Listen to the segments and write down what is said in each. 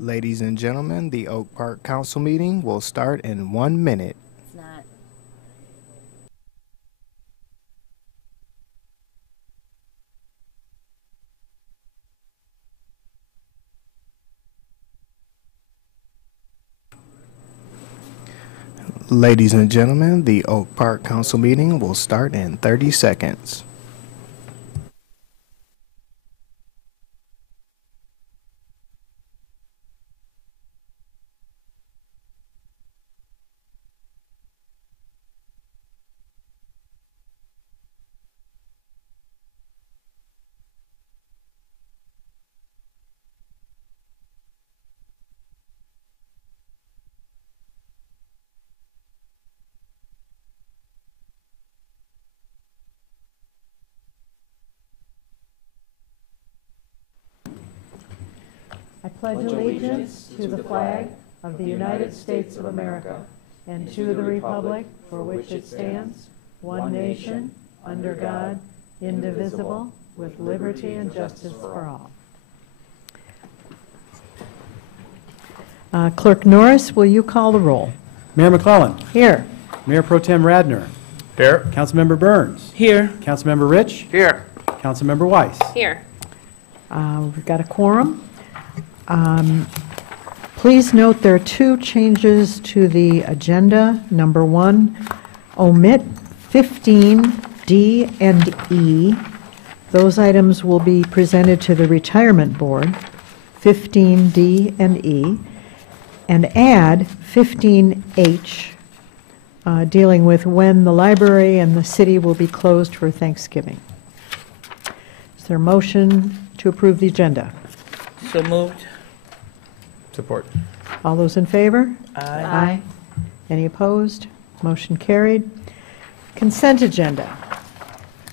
Ladies and gentlemen, the Oak Park Council meeting will start in 1 minute. It's not. Ladies and gentlemen, the Oak Park Council meeting will start in 30 seconds. I pledge allegiance to the flag of the United States of America and to the republic for which it stands, one nation, under God, indivisible, with liberty and justice for all. Clerk Norris, will you call the roll? Mayor McClellan. Here. Mayor Pro Tem Radner. Here. Councilmember Burns. Here. Councilmember Rich. Here. Councilmember Weiss. Here. We've got a quorum. Please note there are two changes to the agenda. Number one, omit 15D and E. Those items will be presented to the Retirement Board, 15D and E, and add 15H, dealing with when the library and the city will be closed for Thanksgiving. Is there a motion to approve the agenda? So moved. Support. All those in favor? Aye. Any opposed? Motion carried. Consent agenda.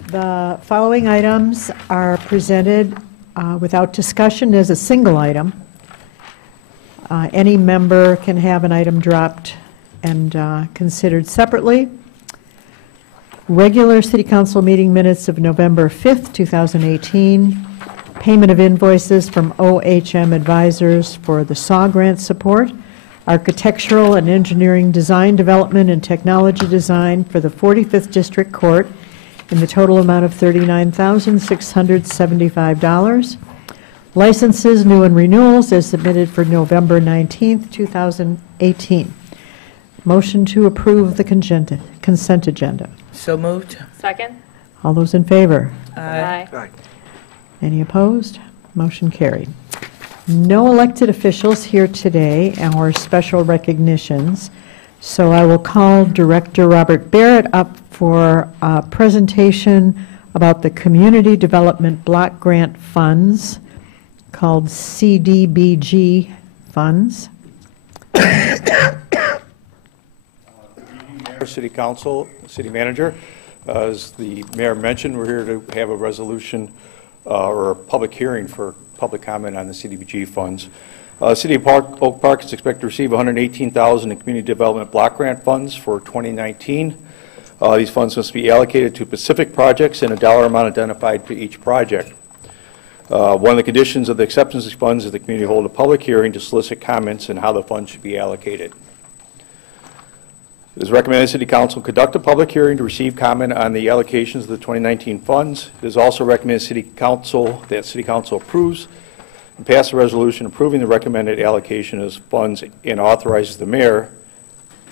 The following items are presented without discussion as a single item. Any member can have an item dropped and considered separately. Regular City Council meeting minutes of November 5th, 2018. Payment of invoices from OHM Advisors for the SAW grant support, architectural and engineering design development and technology design for the 45th District Court in the total amount of $39,675. Licenses, new and renewals, as submitted for November 19th, 2018. Motion to approve the consent agenda. So moved. Second? All those in favor? Aye. Any opposed? Motion carried. No elected officials here today or special recognitions, so I will call Director Robert Barrett up for a presentation about the Community Development Block Grant Funds called CDBG funds. Mayor, City Council, City Manager. As the Mayor mentioned, we're here to have a resolution or a public hearing for public comment on the CDBG funds. City of Oak Park is expected to receive $118,000 in community development block grant funds for 2019. These funds must be allocated to specific projects and a dollar amount identified for each project. One of the conditions of the acceptance of these funds is the community hold a public hearing to solicit comments on how the funds should be allocated. It is recommended City Council conduct a public hearing to receive comment on the allocations of the 2019 funds. It is also recommended City Council approves and pass a resolution approving the recommended allocation of funds and authorizes the mayor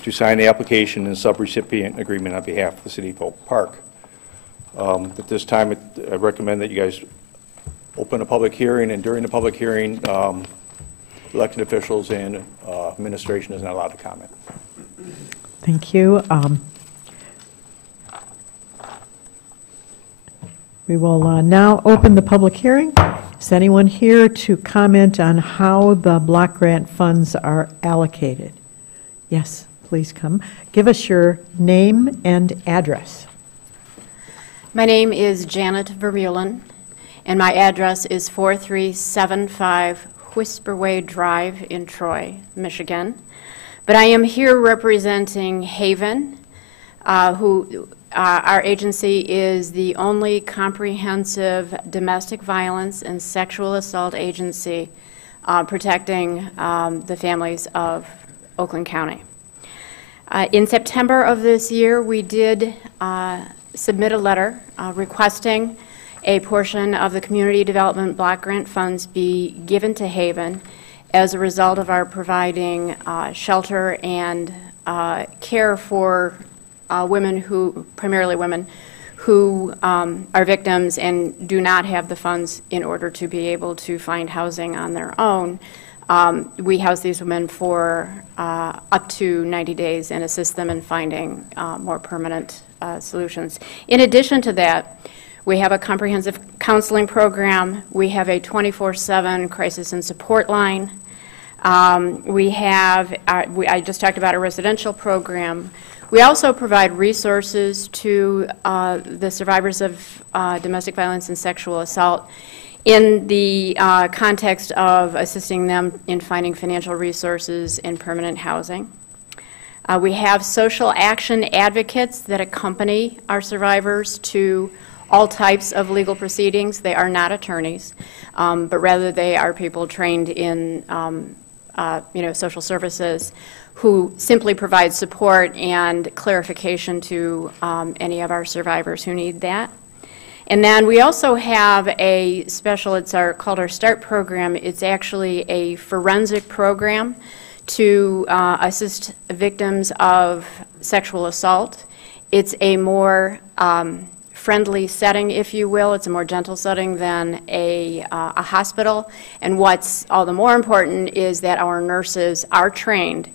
to sign the application and subrecipient agreement on behalf of the City of Oak Park. At this time, I recommend that you guys open a public hearing, and during the public hearing, elected officials and administration is not allowed to comment. Thank you. We will now open the public hearing. Is anyone here to comment on how the block grant funds are allocated? Yes, please come. Give us your name and address. My name is Janet Vermeulen, and my address is 4375 Whisperway Drive in Troy, Michigan. But I am here representing Haven, who our agency is the only comprehensive domestic violence and sexual assault agency protecting the families of Oakland County. In September of this year, we did submit a letter requesting a portion of the Community Development Block Grant funds be given to Haven as a result of our providing shelter and care for women who, primarily women, who are victims and do not have the funds in order to be able to find housing on their own. We house these women for up to 90 days and assist them in finding more permanent solutions. In addition to that, we have a comprehensive counseling program. We have a 24/7 crisis and support line. We have, I just talked about a residential program. We also provide resources to the survivors of domestic violence and sexual assault in the context of assisting them in finding financial resources in permanent housing. We have social action advocates that accompany our survivors to all types of legal proceedings. They are not attorneys, but rather they are people trained in social services who simply provide support and clarification to any of our survivors who need that. And then we also have a special, it's called our START program. It's actually a forensic program to assist victims of sexual assault. It's a more friendly setting, if you will. It's a more gentle setting than a hospital. And what's all the more important is that our nurses are trained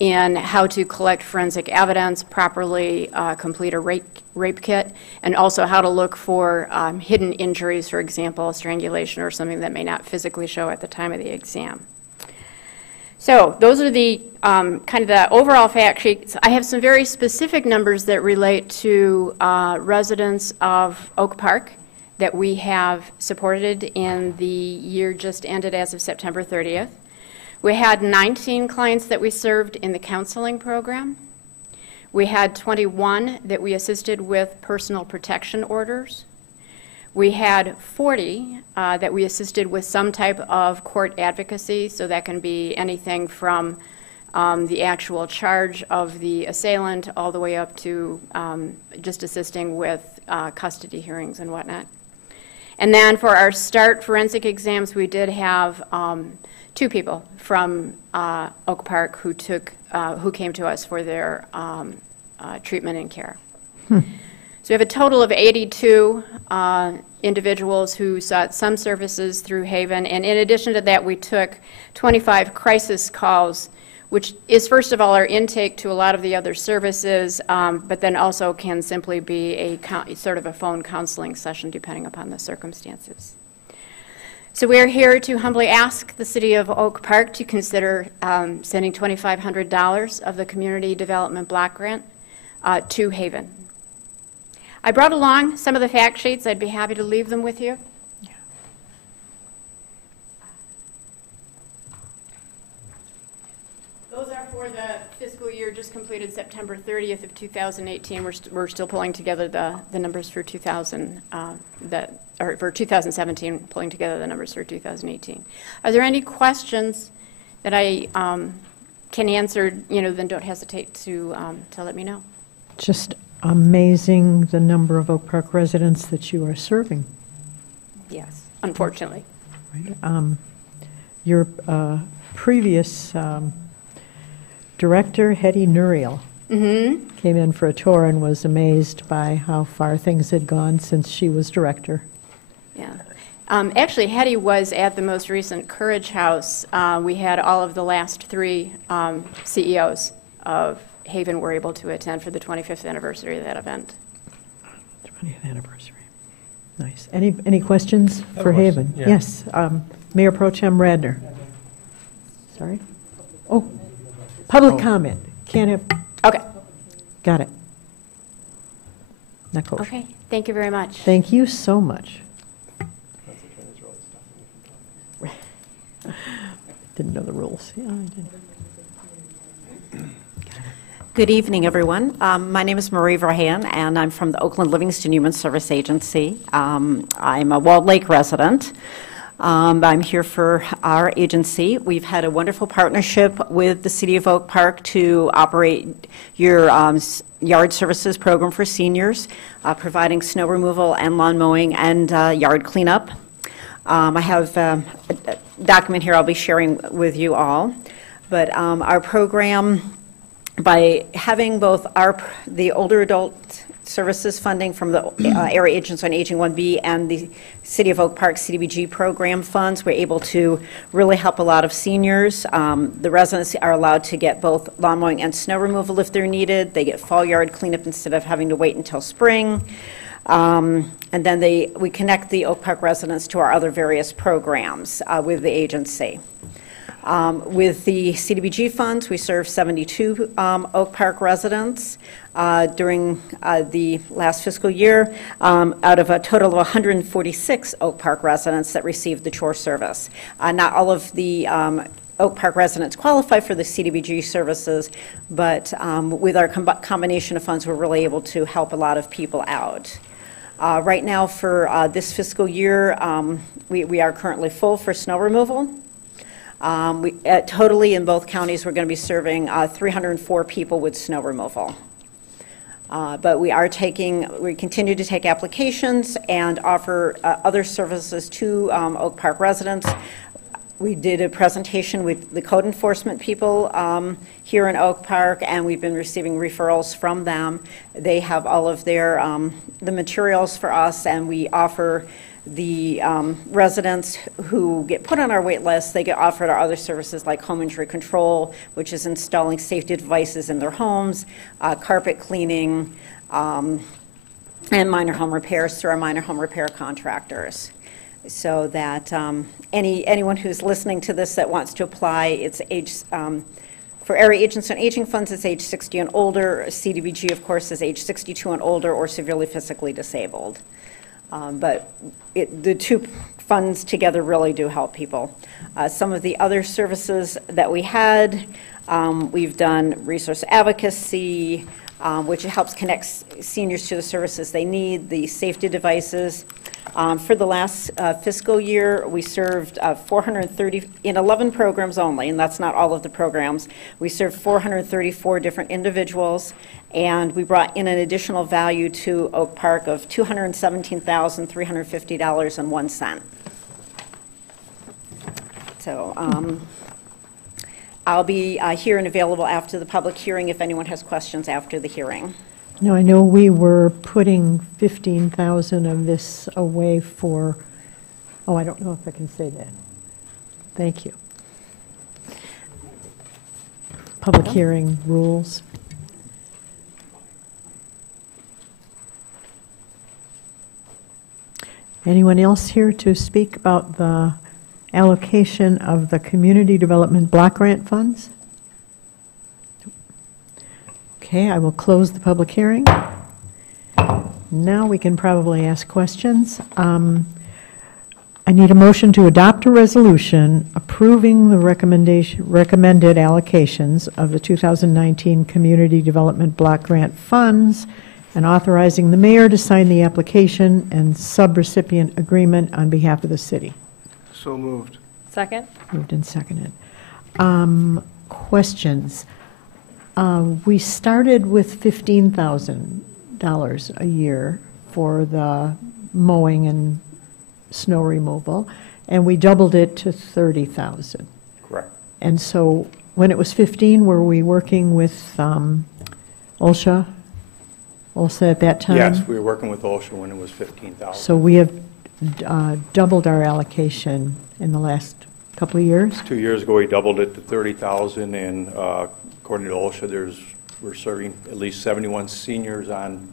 in how to collect forensic evidence, properly complete a rape kit, and also how to look for hidden injuries, for example, strangulation or something that may not physically show at the time of the exam. So those are the kind of the overall fact sheets. I have some very specific numbers that relate to residents of Oak Park that we have supported in the year just ended as of September 30th. We had 19 clients that we served in the counseling program. We had 21 that we assisted with personal protection orders. We had 40 that we assisted with some type of court advocacy, so that can be anything from the actual charge of the assailant all the way up to just assisting with custody hearings and whatnot. And then for our START forensic exams, we did have 2 people from Oak Park who came to us for their treatment and care. So we have a total of 82 individuals who sought some services through Haven, and in addition to that, we took 25 crisis calls, which is first of all our intake to a lot of the other services, but then also can simply be a sort of a phone counseling session depending upon the circumstances. So we are here to humbly ask the City of Oak Park to consider sending $2,500 of the Community Development Block Grant to Haven. I brought along some of the fact sheets. I'd be happy to leave them with you. Those are for the fiscal year just completed September 30th of 2018. We're still pulling together the numbers for 2017, pulling together the numbers for 2018. Are there any questions that I can answer? Then don't hesitate to let me know. Just amazing the number of Oak Park residents that you are serving. Yes, unfortunately. Right. Your previous director, Hetty Nuriel, came in for a tour and was amazed by how far things had gone since she was director. Yeah. Actually, Hetty was at the most recent Courage House. We had all of the last 3 CEOs of Haven were able to attend for the 25th anniversary of that event. 20th anniversary. Nice. Any questions for Haven? Yeah. Yes. Mayor Pro Tem Radner. Sorry? Oh, public comment. Can't have. Okay. Got it. Not kosher. Okay. Thank you very much. Thank you so much. Didn't know the rules. Yeah, I did. Good evening, everyone. My name is Marie Verheyen, and I'm from the Oakland Livingston Human Service Agency. I'm a Walled Lake resident. I'm here for our agency. We've had a wonderful partnership with the City of Oak Park to operate your yard services program for seniors, providing snow removal and lawn mowing and yard cleanup. I have a document here I'll be sharing with you all. But our program, by having both the older adult services funding from the Area Agency on Aging 1B and the City of Oak Park CDBG program funds, we're able to really help a lot of seniors. The residents are allowed to get both lawn mowing and snow removal if they're needed. They get fall yard cleanup instead of having to wait until spring. And then we connect the Oak Park residents to our other various programs with the agency. With the CDBG funds, we serve 72 Oak Park residents during the last fiscal year, out of a total of 146 Oak Park residents that received the chore service. Not all of the Oak Park residents qualify for the CDBG services, but with our combination of funds, we're really able to help a lot of people out. Right now, for this fiscal year, we are currently full for snow removal. Totally in both counties, we're going to be serving 304 people with snow removal. But we continue to take applications and offer other services to Oak Park residents. We did a presentation with the code enforcement people here in Oak Park, and we've been receiving referrals from them. They have all of their the materials for us, and we offer the residents who get put on our wait list, they get offered our other services like home injury control, which is installing safety devices in their homes, carpet cleaning, and minor home repairs through our minor home repair contractors. So that anyone who's listening to this that wants to apply, it's for Area Agency on Aging funds, it's age 60 and older. CDBG, of course, is age 62 and older or severely physically disabled. But the two funds together really do help people. Some of the other services that we had, we've done resource advocacy, which helps connect seniors to the services they need, the safety devices. For the last fiscal year, we served 430, in 11 programs only, and that's not all of the programs. We served 434 different individuals, and we brought in an additional value to Oak Park of $217,350.01. So I'll be here and available after the public hearing if anyone has questions after the hearing. Now, I know we were putting 15,000 of this away for, I don't know if I can say that. Thank you. Public hearing rules. Anyone else here to speak about the allocation of the Community Development Block Grant funds? Okay, I will close the public hearing. Now we can probably ask questions. I need a motion to adopt a resolution approving the recommended allocations of the 2019 Community Development Block Grant funds and authorizing the mayor to sign the application and subrecipient agreement on behalf of the city. So moved. Second? Moved and seconded. Questions? We started with $15,000 a year for the mowing and snow removal, and we doubled it to $30,000. Correct. And so when it was 15, were we working with OSHA at that time? Yes, we were working with OSHA when it was 15,000. So we have doubled our allocation in the last couple of years? 2 years ago, we doubled it to 30,000, and according to OSHA, we're serving at least 71 seniors on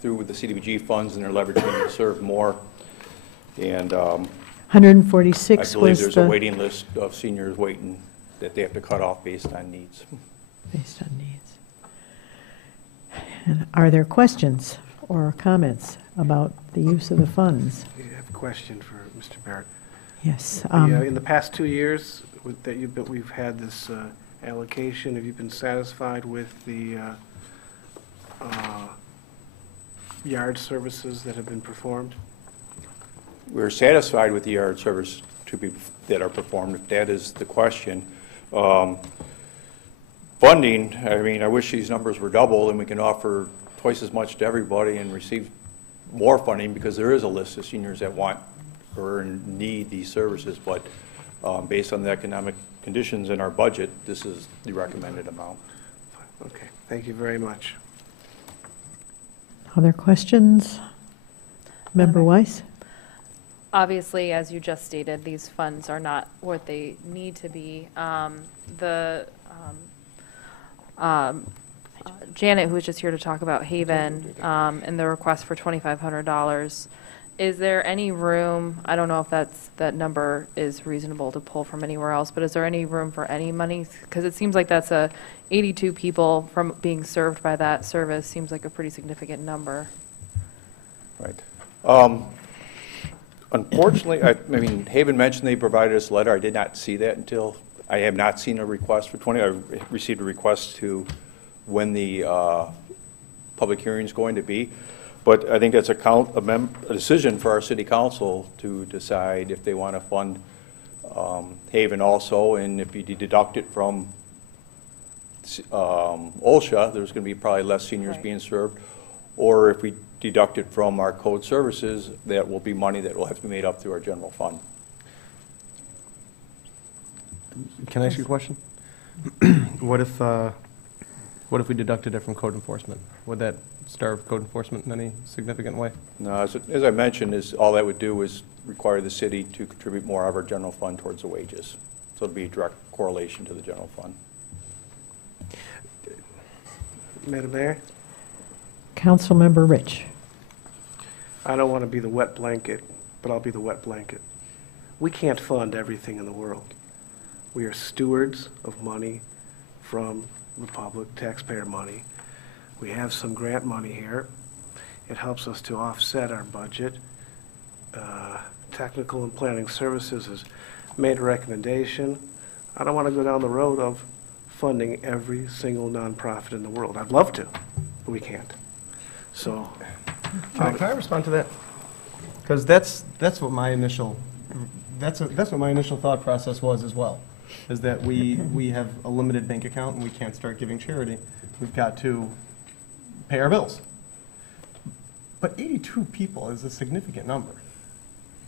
through the CDBG funds, and they're leveraging to serve more. And 146 I believe was there's a waiting list of seniors waiting that they have to cut off based on needs. Based on needs. And are there questions or comments about the use of the funds? I have a question for Mr. Barrett. Yes. In the past 2 years that we've had this allocation, have you been satisfied with the yard services that have been performed? we're satisfied with the yard service that are performed, if that is the question. Funding, I mean, I wish these numbers were double and we can offer twice as much to everybody and receive more funding, because there is a list of seniors that want or need these services, but based on the economic conditions in our budget, this is the recommended amount. Okay, thank you very much. Other questions? Member Weiss? Obviously, as you just stated, these funds are not what they need to be. Janet, who was just here to talk about Haven, and the request for $2,500, is there any room, I don't know if that number is reasonable to pull from anywhere else, but is there any room for any money? Because it seems like that's 82 people from being served by that service seems like a pretty significant number. Right. Unfortunately, I mean, Haven mentioned they provided us a letter. I did not see that until, I have not seen a request for 20. I received a request to when the public hearing is going to be. But I think that's a decision for our city council to decide if they want to fund Haven also, and if you deduct it from OSHA, there's going to be probably less seniors being served, or if we deduct it from our code services, that will be money that will have to be made up through our general fund. Can I ask you a question? What if we deducted it from code enforcement? Would that starve code enforcement in any significant way? No, as I mentioned, all that would do is require the city to contribute more of our general fund towards the wages. So it'd be a direct correlation to the general fund. Madam Mayor, Councilmember Rich. I don't want to be the wet blanket, but I'll be the wet blanket. We can't fund everything in the world. We are stewards of money from the public, taxpayer money. We have some grant money here. It helps us to offset our budget. Technical and Planning Services has made a recommendation. I don't want to go down the road of funding every single nonprofit in the world. I'd love to, but we can't. So, Can I respond to that? Because that's what my initial thought process was as well. Is that we have a limited bank account and we can't start giving charity. We've got to pay our bills. But 82 people is a significant number.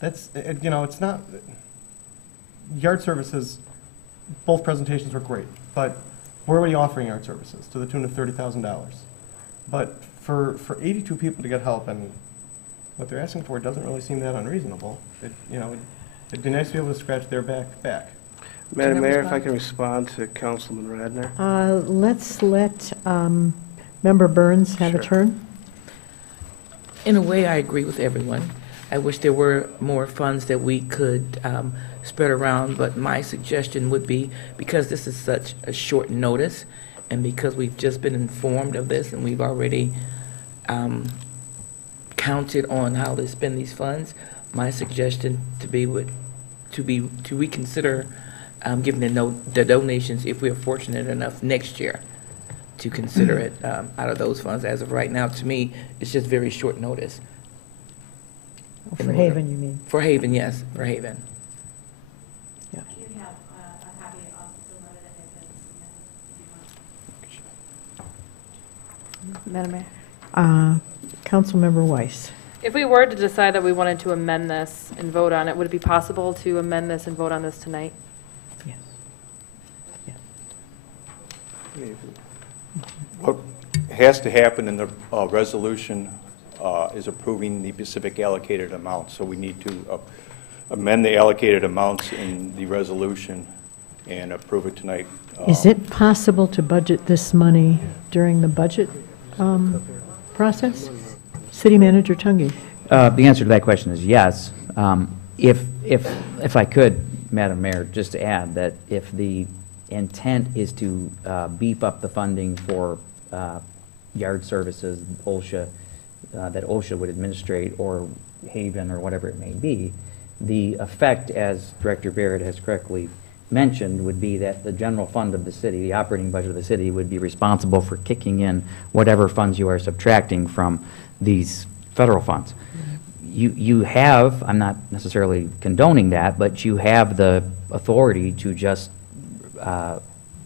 That's, it's not, yard services, both presentations were great, but we're already offering yard services to the tune of $30,000. But for 82 people to get help, and what they're asking for doesn't really seem that unreasonable. It'd be nice to be able to scratch their back. Madam Mayor, if I can respond to Councilman Radner. Let's let Member Burns have a turn. In a way, I agree with everyone. I wish there were more funds that we could spread around, but my suggestion would be, because this is such a short notice, and because we've just been informed of this, and we've already counted on how to spend these funds, my suggestion to reconsider giving the donations, if we're fortunate enough next year to consider it out of those funds. As of right now, to me, it's just very short notice. For Haven, you mean? For Haven, yes, for Haven. Yeah. Madam Mayor? Councilmember Weiss. If we were to decide that we wanted to amend this and vote on it, would it be possible to amend this and vote on this tonight? Yes. What has to happen in the resolution is approving the specific allocated amounts. So we need to amend the allocated amounts in the resolution and approve it tonight. Is it possible to budget this money during the budget process? City Manager Tunge. The answer to that question is yes. If I could, Madam Mayor, just to add that if the intent is to beef up the funding for yard services, OSHA, that OSHA would administrate, or Haven, or whatever it may be, the effect, as Director Barrett has correctly mentioned, would be that the general fund of the city, the operating budget of the city, would be responsible for kicking in whatever funds you are subtracting from these federal funds. you have, I'm not necessarily condoning that, but you have the authority to just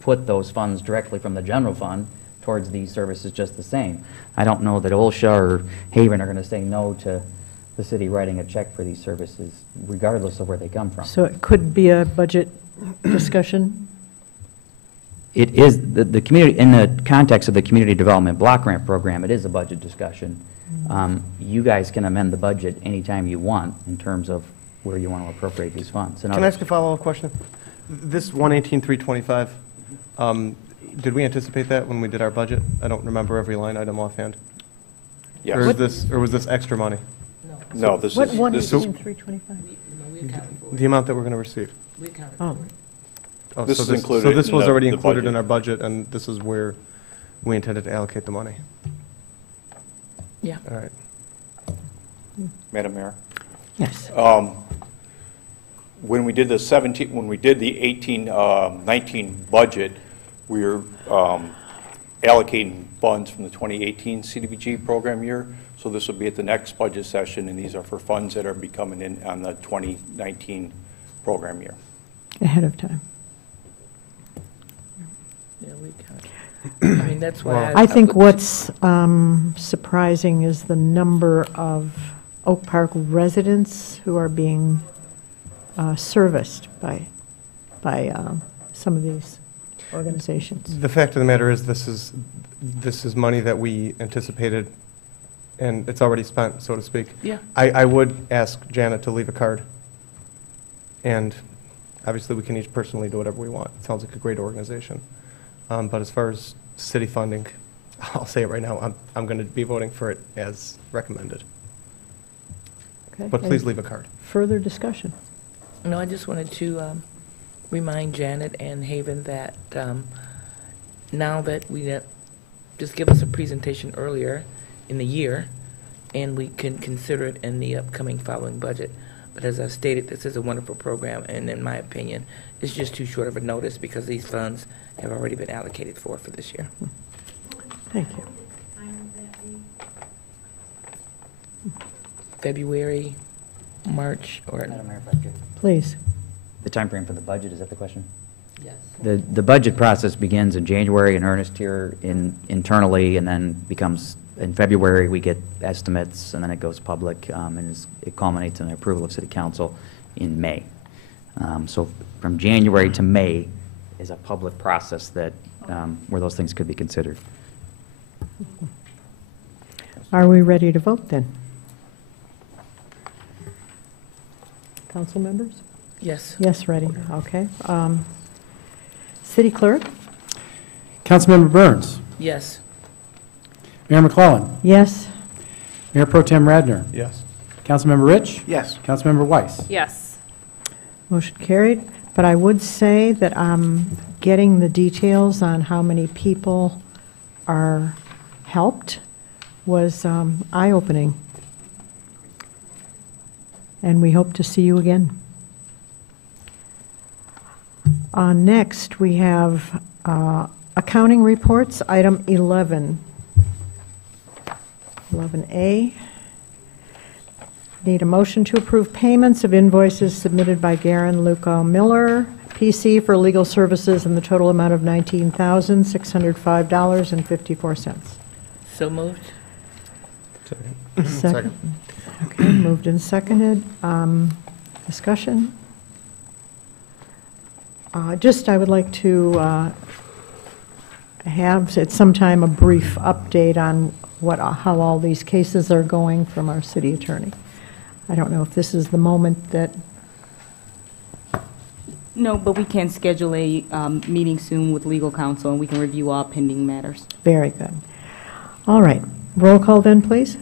put those funds directly from the general fund towards these services just the same. I don't know that OLSHA or Haven are going to say no to the city writing a check for these services, regardless of where they come from. So it could be a budget discussion? It is, the community, in the context of the Community Development Block Grant Program, it is a budget discussion. You guys can amend the budget anytime you want in terms of where you want to appropriate these funds. Can I ask a follow-up question? This 118,325, did we anticipate that when we did our budget? I don't remember every line item offhand. Yes. Or was this extra money? No, this What, is, 118,325? The amount that we're going to receive? Oh, Oh, This so is included So this in was the- already the included budget. in our budget, and this is where we intended to allocate the money? Yeah. All right. Madam Mayor. yes. When we did the 17, when we did the 19 budget, we were allocating funds from the 2018 CDBG program year. So this will be at the next budget session, and these are for funds that are becoming in on the 2019 program year. Ahead of time. Yeah, we kind of, I mean, that's why I think put- what's surprising is the number of Oak Park residents who are being serviced by some of these organizations. The fact of the matter is, this is money that we anticipated, and it's already spent, so to speak. Yeah. I would ask Janet to leave a card, and obviously, we can each personally do whatever we want. It sounds like a great organization. But as far as city funding, I'll say it right now, I'm going to be voting for it as recommended. Okay, But please any leave a card. Further discussion? No, I just wanted to remind Janet and Haven that now that we just give us a presentation earlier in the year, and we can consider it in the upcoming following budget. But as I stated, this is a wonderful program, and in my opinion, it's just too short of a notice because these funds have already been allocated for this year. Thank you. February, March, or Madam Mayor, if I could. Please. The timeframe for the budget, is that the question? yes. The budget process begins in January in earnest here internally, and then becomes, in February, we get estimates, and then it goes public, and it culminates in the approval of City Council in May. So from January to May is a public process that, where those things could be considered. Are we ready to vote then? Council members? Yes. Yes, ready. Okay. City Clerk? Councilmember Burns. Yes. Mayor McClellan. Yes. Mayor Pro Tem Radner. Yes. Councilmember Rich. Yes. Councilmember Weiss. Yes. Motion carried. But I would say that getting the details on how many people are helped was eye-opening. And we hope to see you again. Next, we have accounting reports, item 11. 11A. Need a motion to approve payments of invoices submitted by Garen Luca Miller, PC, for legal services in the total amount of $19,605.54. So moved? Second. Okay, moved and seconded. Discussion? Just, I would like to have at some time a brief update on how all these cases are going from our city attorney. I don't know if this is the moment that, No, but we can schedule a meeting soon with legal counsel, and we can review all pending matters. very good. All right, roll call then, please.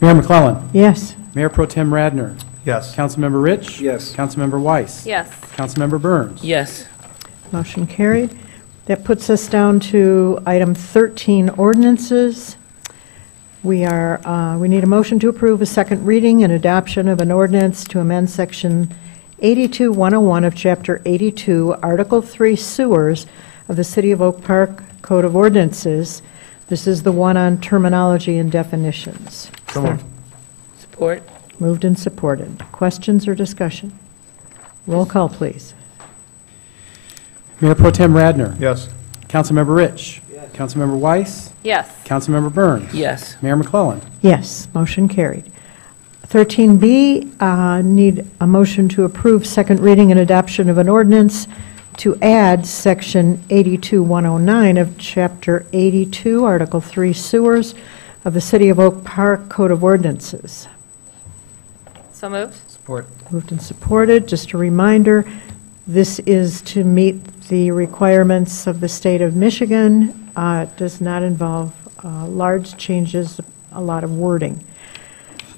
Mayor McClellan. Yes. Mayor Pro Tem Radner. Yes. Councilmember Rich. Yes. Councilmember Weiss. Yes. Councilmember Burns. Yes. Motion carried. That puts us down to item 13, ordinances. We need a motion to approve a second reading and adoption of an ordinance to amend Section 82-101 of Chapter 82, Article 3 Sewers of the City of Oak Park Code of Ordinances. This is the one on terminology and definitions. So moved. Support? Moved and supported. Questions or discussion? Roll call, please. Mayor Pro Tem Radner. Yes. Councilmember Rich. Yes. Councilmember Weiss. Yes. Councilmember Burns. Yes. Mayor McClellan. Yes, motion carried. 13B, need a motion to approve second reading and adoption of an ordinance to add Section 82109 of Chapter 82, Article 3 Sewers of the City of Oak Park Code of Ordinances. So moved. Support. Moved and supported. Just a reminder, this is to meet the requirements of the state of Michigan. It does not involve large changes, a lot of wording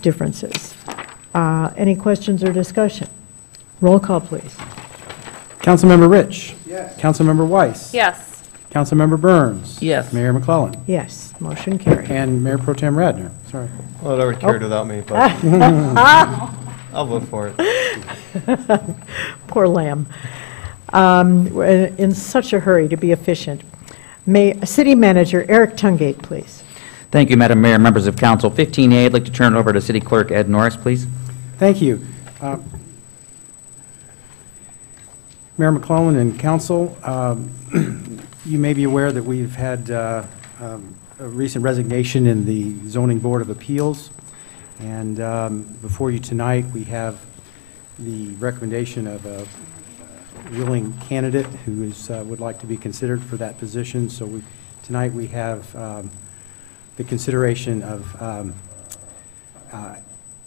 differences. Any questions or discussion? Roll call, please. Councilmember Rich. Yes. Councilmember Weiss. Yes. Councilmember Burns. Yes. Mayor McClellan. Yes, motion carried. And Mayor Pro Tem Radner. Sorry. Well, it already carried without me, but I'll vote for it. Poor lamb. We're in such a hurry to be efficient. City Manager Eric Tungate, please. Thank you, Madam Mayor, members of council. 15A, I'd like to turn it over to City Clerk Ed Norris, please. Thank you. Mayor McClellan and council, you may be aware that we've had a recent resignation in the Zoning Board of Appeals. And before you tonight, we have the recommendation of a willing candidate who is, would like to be considered for that position. So tonight we have the consideration of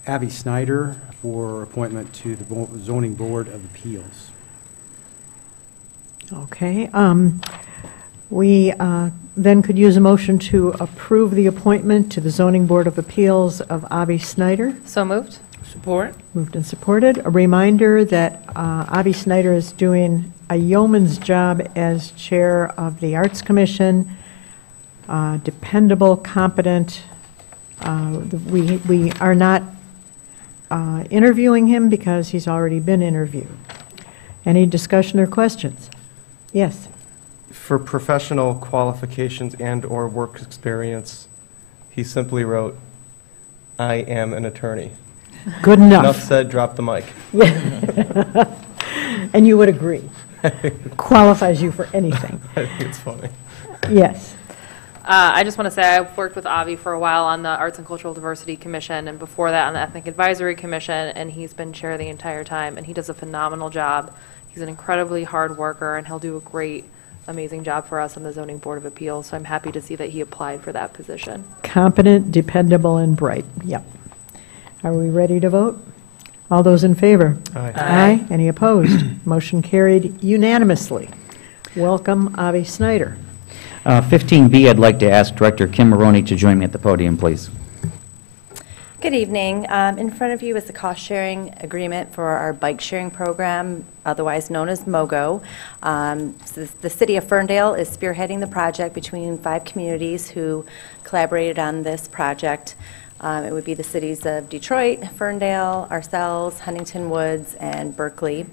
Abby Snyder for appointment to the Zoning Board of Appeals. Okay. We then could use a motion to approve the appointment to the Zoning Board of Appeals of Abby Snyder. So moved. Support. Moved and supported. A reminder that Abby Snyder is doing a yeoman's job as chair of the Arts Commission. Dependable, competent. We are not interviewing him because he's already been interviewed. Any discussion or questions? Yes. For professional qualifications and/or work experience, he simply wrote, "I am an attorney." Good enough. Enough said, drop the mic. And you would agree. Qualifies you for anything. I think it's funny. Yes. I just want to say I've worked with Avi for a while on the Arts and Cultural Diversity Commission, and before that on the Ethnic Advisory Commission, and he's been chair the entire time, and he does a phenomenal job. He's an incredibly hard worker, and he'll do a great, amazing job for us on the Zoning Board of Appeals, so I'm happy to see that he applied for that position. Competent, dependable, and bright. Yep. Are we ready to vote? All those in favor? Aye. Aye. Any opposed? Motion carried unanimously. Welcome, Avi Snyder. 15B, I'd like to ask Director Kim Maroney to join me at the podium, please. Good evening. In front of you is the cost-sharing agreement for our bike-sharing program, otherwise known as MOGO. So the City of Ferndale is spearheading the project between 5 communities who collaborated on this project. It would be the cities of Detroit, Ferndale, ourselves, Huntington Woods, and Berkeley.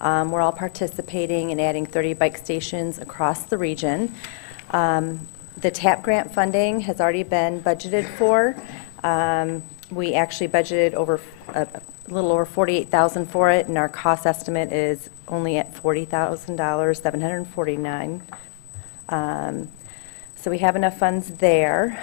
We're all participating in adding 30 bike stations across the region. The TAP grant funding has already been budgeted for. We actually budgeted over a little over $48,000 for it, and our cost estimate is only at $40,000, $749. So we have enough funds there.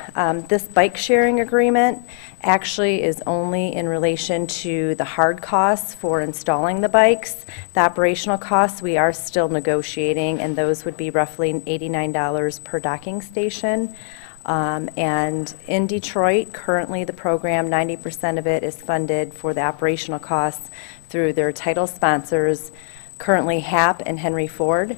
This bike sharing agreement actually is only in relation to the hard costs for installing the bikes. The operational costs we are still negotiating, and those would be roughly $89 per docking station. And in Detroit, currently the program, 90% of it is funded for the operational costs through their title sponsors, currently HAP and Henry Ford.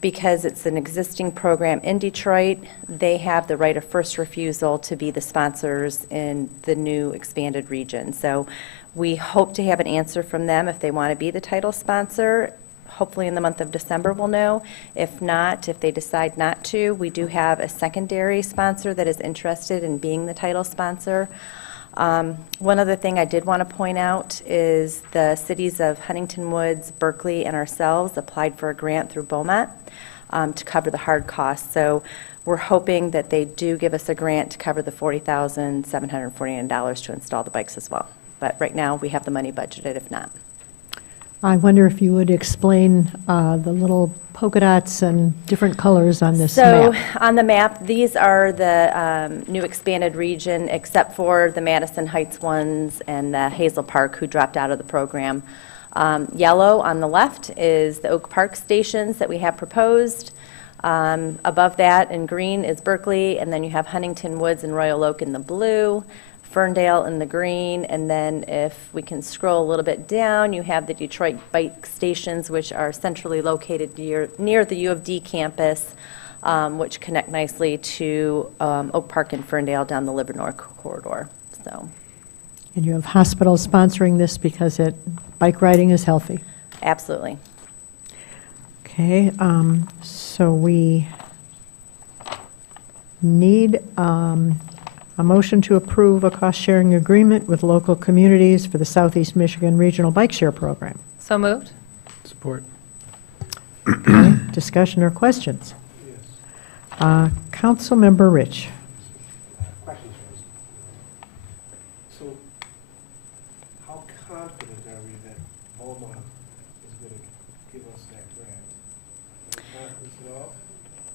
Because it's an existing program in Detroit, they have the right of first refusal to be the sponsors in the new expanded region. So we hope to have an answer from them if they want to be the title sponsor. Hopefully in the month of December we'll know. If not, if they decide not to, we do have a secondary sponsor that is interested in being the title sponsor. One other thing I did want to point out is the cities of Huntington Woods, Berkeley, and ourselves applied for a grant through Beaumont to cover the hard costs. So we're hoping that they do give us a grant to cover the $40,749 to install the bikes as well. But right now, we have the money budgeted if not. I wonder if you would explain the little polka dots and different colors on this So map. on the map, these are the new expanded region, except for the Madison Heights ones and the Hazel Park, who dropped out of the program. Yellow on the left is the Oak Park stations that we have proposed. Above that in green is Berkeley, and then you have Huntington Woods and Royal Oak in the blue, Ferndale in the green, and then if we can scroll a little bit down, you have the Detroit bike stations, which are centrally located near the U of D campus, which connect nicely to Oak Park and Ferndale down the Livermore corridor. So, And you have hospitals sponsoring this because bike riding is healthy. absolutely. Okay, so we need a motion to approve a cost-sharing agreement with local communities for the Southeast Michigan Regional Bike Share Program. So moved? Support. Discussion or questions? Councilmember Rich. Questions first. So, how confident are we that Beaumont is going to give us that grant? Confidence at all?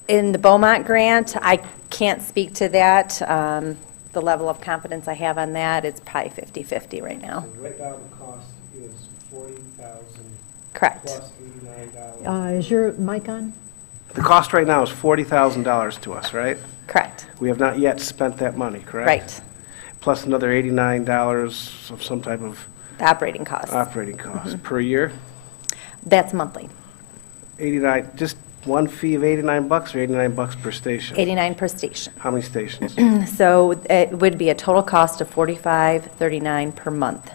In the Beaumont grant, I can't speak to that. The level of confidence I have on that, it's probably 50-50 right now. So right now the cost is $40,000 Correct. plus $89. Is your mic on? The cost right now is $40,000 to us, right? Correct. We have not yet spent that money, correct? Right. Plus another $89 of some type of The operating costs. operating cost per year? That's monthly. 89, just one fee of $89 or $89 per station? 89 per station. How many stations? So it would be a total cost of $45.39 per month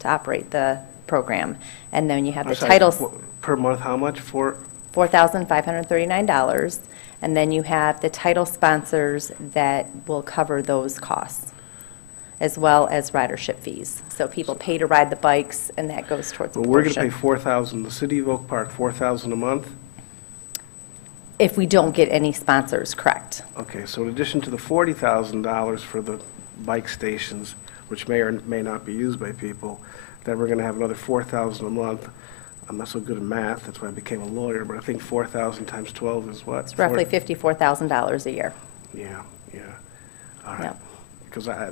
to operate the program. And then you have the I'm sorry, titles, per month, how much? $4,539. And then you have the title sponsors that will cover those costs, as well as ridership fees. So people pay to ride the bikes, and that goes towards a Well, we're going to pay portion. $4,000, the city of Oak Park, $4,000 a month? If we don't get any sponsors, correct. Okay, so in addition to the $40,000 for the bike stations, which may or may not be used by people, then we're going to have another $4,000 a month. I'm not so good at math, that's why I became a lawyer, but I think 4,000 times 12 is what? It's roughly $54,000 a year. Yeah, yeah. All right. Yep. Because I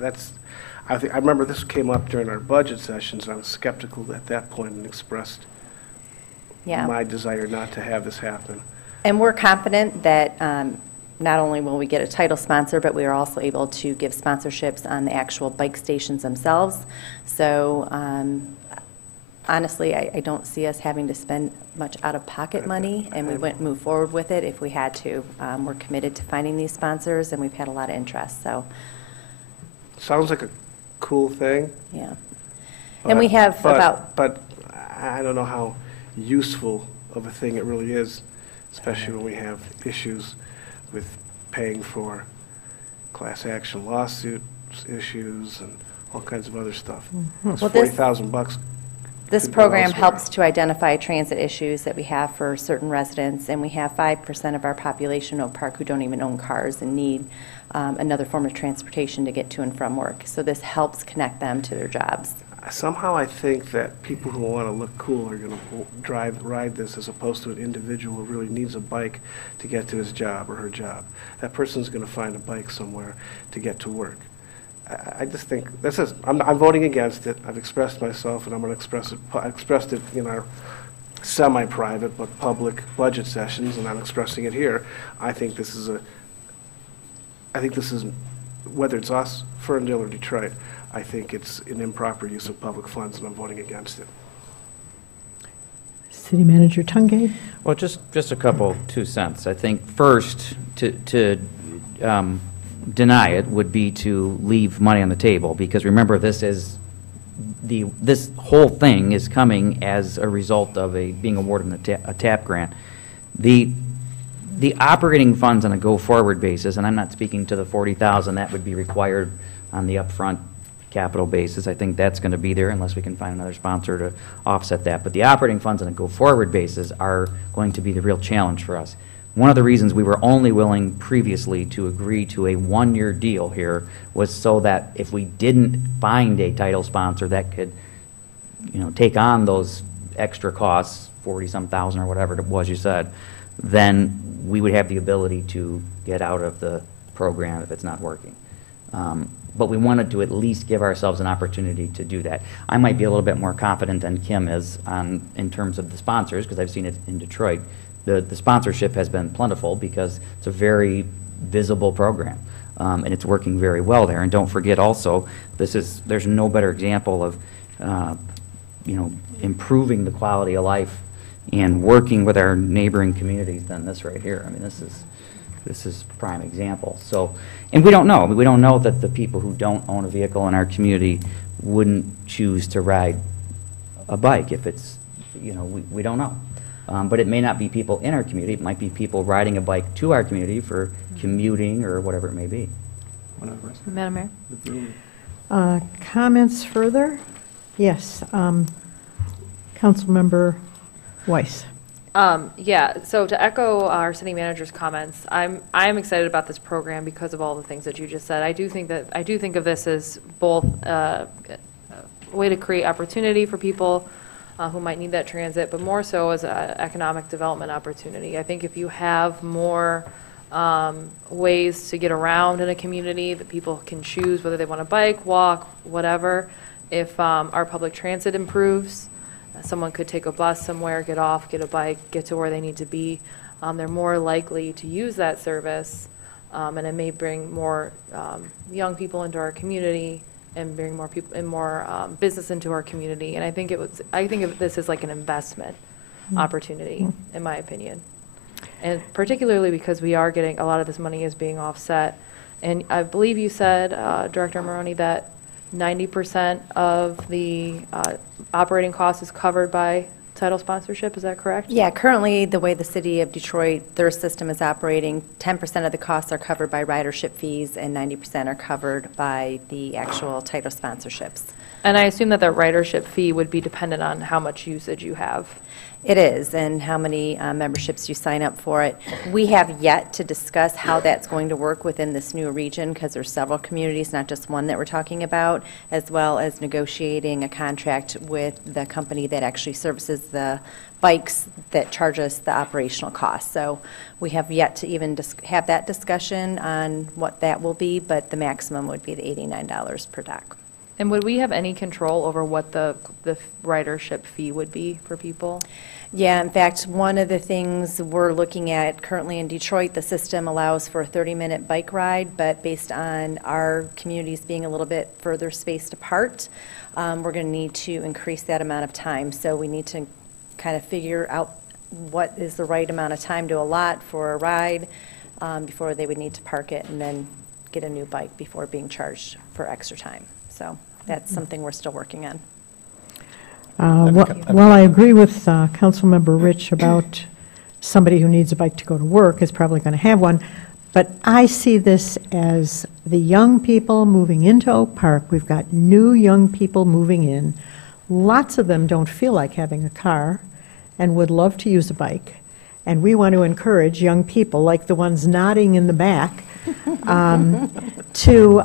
remember this came up during our budget sessions, and I was skeptical at that point and expressed Yeah. my desire not to have this happen. And we're confident that not only will we get a title sponsor, but we are also able to give sponsorships on the actual bike stations themselves. So honestly, I don't see us having to spend much out-of-pocket money, and we wouldn't move forward with it if we had to. We're committed to finding these sponsors, and we've had a lot of interest, so, Sounds like a cool thing. yeah. And we have but- about, But I don't know how useful of a thing it really is, especially when we have issues with paying for class action lawsuits issues and all kinds of other stuff. It's Well, this- $40,000. this could go program elsewhere. helps to identify transit issues that we have for certain residents, and we have 5% of our population in Oak Park who don't even own cars and need another form of transportation to get to and from work. So this helps connect them to their jobs. Somehow I think that people who want to look cool are going to ride this as opposed to an individual who really needs a bike to get to his job or her job. That person's going to find a bike somewhere to get to work. I just think, I'm voting against it. I've expressed myself, and I'm going to express it. I expressed it in our semi-private but public budget sessions, and I'm expressing it here. I think this is whether it's us, Ferndale, or Detroit, I think it's an improper use of public funds, and I'm voting against it. City Manager Tungate? Well, just a couple 2 cents. I think first, to deny it would be to leave money on the table, because remember, this whole thing is coming as a result of being awarded a TAP grant. The operating funds on a go-forward basis, and I'm not speaking to the 40,000 that would be required on the upfront capital basis. I think that's going to be there unless we can find another sponsor to offset that. But the operating funds on a go-forward basis are going to be the real challenge for us. One of the reasons we were only willing previously to agree to a one-year deal here was so that if we didn't find a title sponsor that could, take on those extra costs, 40-some thousand or whatever it was you said, then we would have the ability to get out of the program if it's not working. But we wanted to at least give ourselves an opportunity to do that. I might be a little bit more confident than Kim is in terms of the sponsors, because I've seen it in Detroit. The sponsorship has been plentiful because it's a very visible program, and it's working very well there. And don't forget also, there's no better example of improving the quality of life and working with our neighboring communities than this right here. I mean, this is prime example. So, and we don't know. We don't know that the people who don't own a vehicle in our community wouldn't choose to ride a bike if it's, we don't know. But it may not be people in our community. It might be people riding a bike to our community for commuting or whatever it may be. Madam Mayor? Comments further? Yes. Councilmember Weiss. Yeah, so to echo our city manager's comments, I'm excited about this program because of all the things that you just said. I do think of this as both a way to create opportunity for people who might need that transit, but more so as an economic development opportunity. I think if you have more ways to get around in a community that people can choose whether they want to bike, walk, whatever, if our public transit improves, someone could take a bus somewhere, get off, get a bike, get to where they need to be, they're more likely to use that service, and it may bring more young people into our community and bring more people and more business into our community. And I think of this as like an investment opportunity, in my opinion. And particularly because we are getting a lot of this money is being offset. And I believe you said, Director Maroney, that 90% of the operating cost is covered by title sponsorship. Is that correct? Yeah, currently the way the city of Detroit, their system is operating, 10% of the costs are covered by ridership fees and 90% are covered by the actual title sponsorships. And I assume that that ridership fee would be dependent on how much usage you have. It is, and how many memberships you sign up for it. We have yet to discuss how that's going to work within this new region, because there's several communities, not just one that we're talking about, as well as negotiating a contract with the company that actually services the bikes that charge us the operational costs. So we have yet to even have that discussion on what that will be, but the maximum would be the $89 per dock. And would we have any control over what the ridership fee would be for people? Yeah, in fact, one of the things we're looking at currently in Detroit, the system allows for a 30-minute bike ride, but based on our communities being a little bit further spaced apart, we're going to need to increase that amount of time. So we need to kind of figure out what is the right amount of time to allot for a ride before they would need to park it and then get a new bike before being charged for extra time. So that's something we're still working on. Well, I agree with Councilmember Rich about somebody who needs a bike to go to work is probably going to have one, but I see this as the young people moving into Oak Park. We've got new young people moving in. Lots of them don't feel like having a car and would love to use a bike, and we want to encourage young people, like the ones nodding in the back, to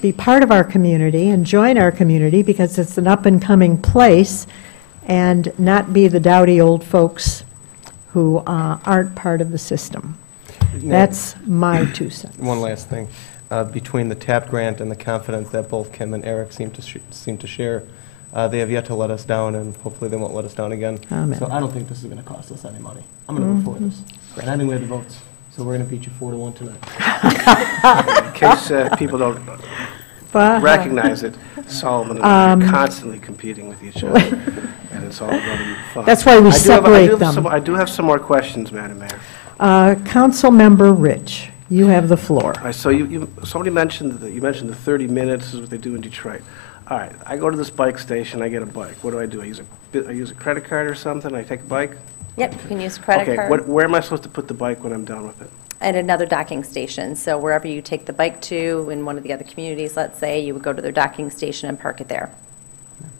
be part of our community and join our community because it's an up-and-coming place, and not be the dowdy old folks who aren't part of the system. That's my 2 cents. One last thing. Between the TAP grant and the confidence that both Kim and Eric seem to share, they have yet to let us down, and hopefully they won't let us down again. Amen. So I don't think this is going to cost us any money. I'm going to vote for this. And I think we have the votes. So we're going to beat you 4-1 tonight. In case people don't recognize it, Solomon and I are constantly competing with each other, and it's all going to be fun. That's why we separate them. I do have some more questions, Madam Mayor. Councilmember Rich, you have the floor. All right, so somebody mentioned the 30 minutes is what they do in Detroit. All right, I go to this bike station, I get a bike. What do? I use a credit card or something? I take a bike? Yep, you can use a credit card. Okay, where am I supposed to put the bike when I'm done with it? At another docking station. So wherever you take the bike to in one of the other communities, let's say, you would go to their docking station and park it there.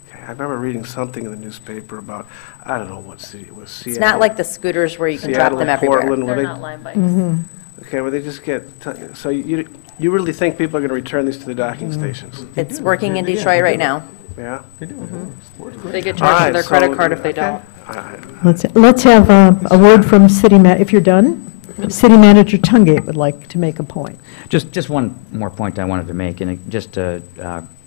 Okay, I remember reading something in the newspaper about, I don't know what city it was, Seattle. It's not like the scooters where you can drop Seattle them and everywhere. Portland, where They're they- not Lime bikes. Okay, well, they just get, so you really think people are going to return these to the docking stations? It's working in Detroit right now. Yeah? They get All charged right, for their so- credit card if they okay. don't. Let's have a word from if you're done. City Manager Tungate would like to make a point. Just one more point I wanted to make, and just to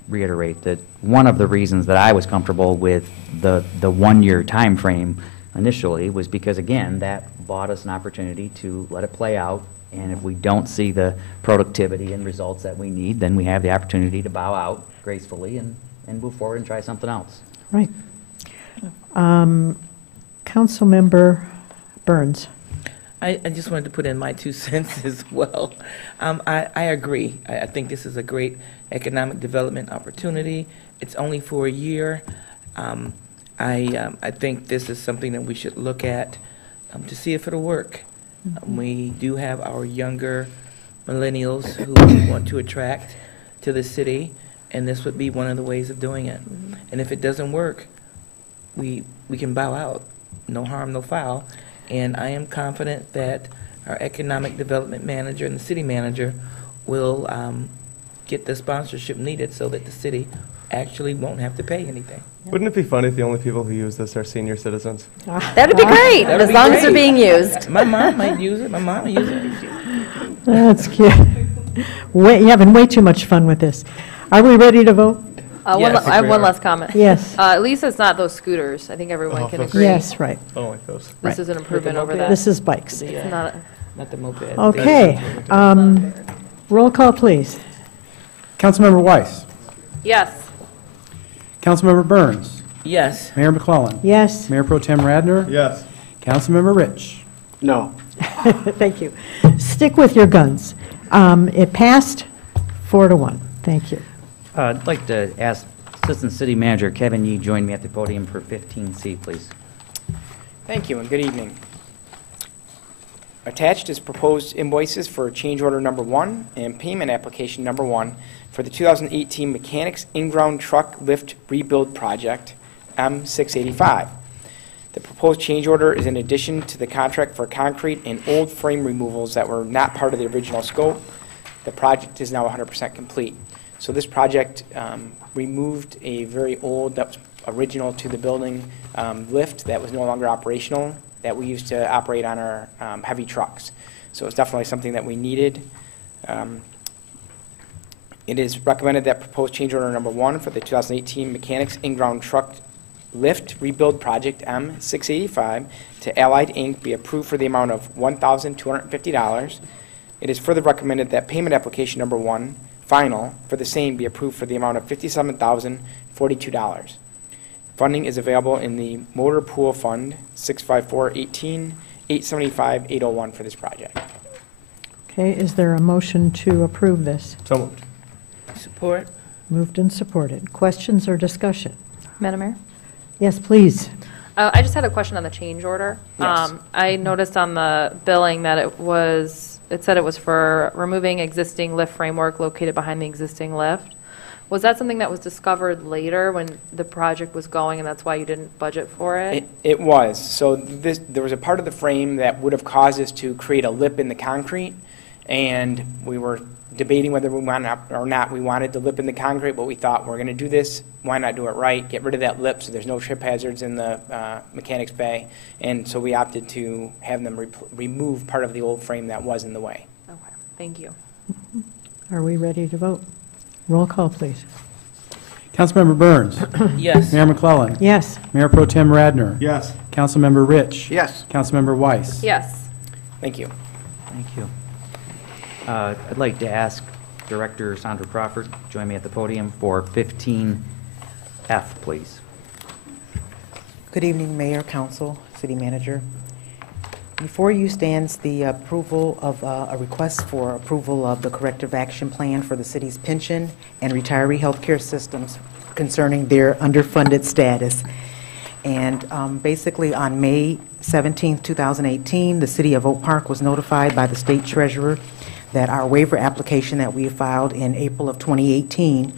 reiterate that one of the reasons that I was comfortable with the one-year time frame initially was because, again, that bought us an opportunity to let it play out, and if we don't see the productivity and results that we need, then we have the opportunity to bow out gracefully and move forward and try something else. Right. Councilmember Burns. I just wanted to put in my 2 cents as well. I agree. I think this is a great economic development opportunity. It's only for a year. I think this is something that we should look at to see if it'll work. We do have our younger millennials who we want to attract to the city, and this would be one of the ways of doing it. And if it doesn't work, we can bow out. No harm, no foul. And I am confident that our economic development manager and the city manager will get the sponsorship needed so that the city actually won't have to pay anything. Wouldn't it be funny if the only people who use this are senior citizens? That'd be great, That'd as be long as great. they're being used. My mom might use it. My mom will use it. That's cute. You're having way too much fun with this. Are we ready to vote? Yes, I have we one are. last comment. Yes. At least it's not those scooters. I think everyone can those- agree. Yes, right. I don't like those. This is an improvement over that. This is bikes. It's not, Not the moped. Okay. Roll call, please. Councilmember Weiss. yes. Councilmember Burns. Yes. Mayor McClellan. Yes. Mayor Pro Tem Radner. Yes. Councilmember Rich. No. Thank you. Stick with your guns. It passed 4-1. Thank you. I'd like to ask Assistant City Manager Kevin Yee join me at the podium for 15C, please. Thank you and good evening. Attached is proposed invoices for change order number 1 and payment application number 1 for the 2018 Mechanics In-Ground Truck Lift Rebuild Project, M685. The proposed change order is in addition to the contract for concrete and old frame removals that were not part of the original scope. The project is now 100% complete. So this project removed a very old, that was original to the building, lift that was no longer operational, that we used to operate on our heavy trucks. So it's definitely something that we needed. It is recommended that proposed change order number 1 for the 2018 Mechanics In-Ground Truck Lift Rebuild Project M685 to Allied Inc. be approved for the amount of $1,250. It is further recommended that payment application number 1, final, for the same be approved for the amount of $57,042. Funding is available in the Motor Pool Fund 654-18-875-801 for this project. Okay, is there a motion to approve this? So moved. Support. Moved and supported. Questions or discussion? Madam Mayor? Yes, please. I just had a question on the change order. Yes. I noticed on the billing that it said it was for removing existing lift framework located behind the existing lift. Was that something that was discovered later when the project was going, and that's why you didn't budget for it? It was. So there was a part of the frame that would have caused us to create a lip in the concrete, and we were debating whether we wanted or not. We wanted the lip in the concrete, but we thought we're going to do this. Why not do it right? Get rid of that lip so there's no trip hazards in the mechanics bay. And so we opted to have them remove part of the old frame that was in the way. Okay, thank you. Are we ready to vote? Roll call, please. Councilmember Burns. Yes. Mayor McClellan. Yes. Mayor Pro Tem Radner. Yes. Councilmember Rich. Yes. Councilmember Weiss. Yes. Thank you. Thank you. I'd like to ask Director Sandra Crawford to join me at the podium for 15F, please. Good evening, Mayor, Council, City Manager. Before you stands the approval of a request for approval of the corrective action plan for the city's pension and retiree healthcare systems concerning their underfunded status. And basically on May 17, 2018, the city of Oak Park was notified by the state treasurer that our waiver application that we filed in April of 2018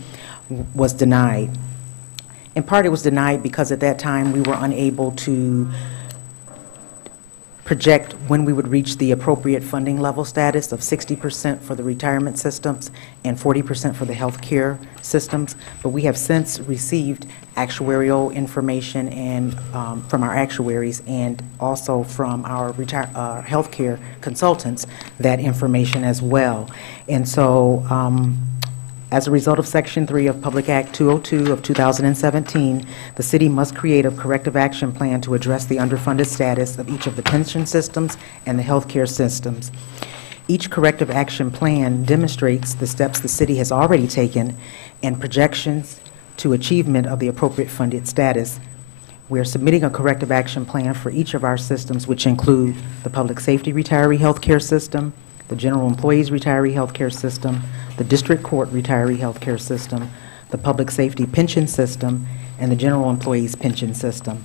was denied. In part, it was denied because at that time, we were unable to project when we would reach the appropriate funding level status of 60% for the retirement systems and 40% for the healthcare systems. But we have since received actuarial information and from our actuaries and also from our healthcare consultants, that information as well. And so as a result of Section 3 of Public Act 202 of 2017, the city must create a corrective action plan to address the underfunded status of each of the pension systems and the healthcare systems. Each corrective action plan demonstrates the steps the city has already taken and projections to achievement of the appropriate funded status. We are submitting a corrective action plan for each of our systems, which include the public safety retiree healthcare system, the general employees retiree healthcare system, the district court retiree healthcare system, the public safety pension system, and the general employees pension system.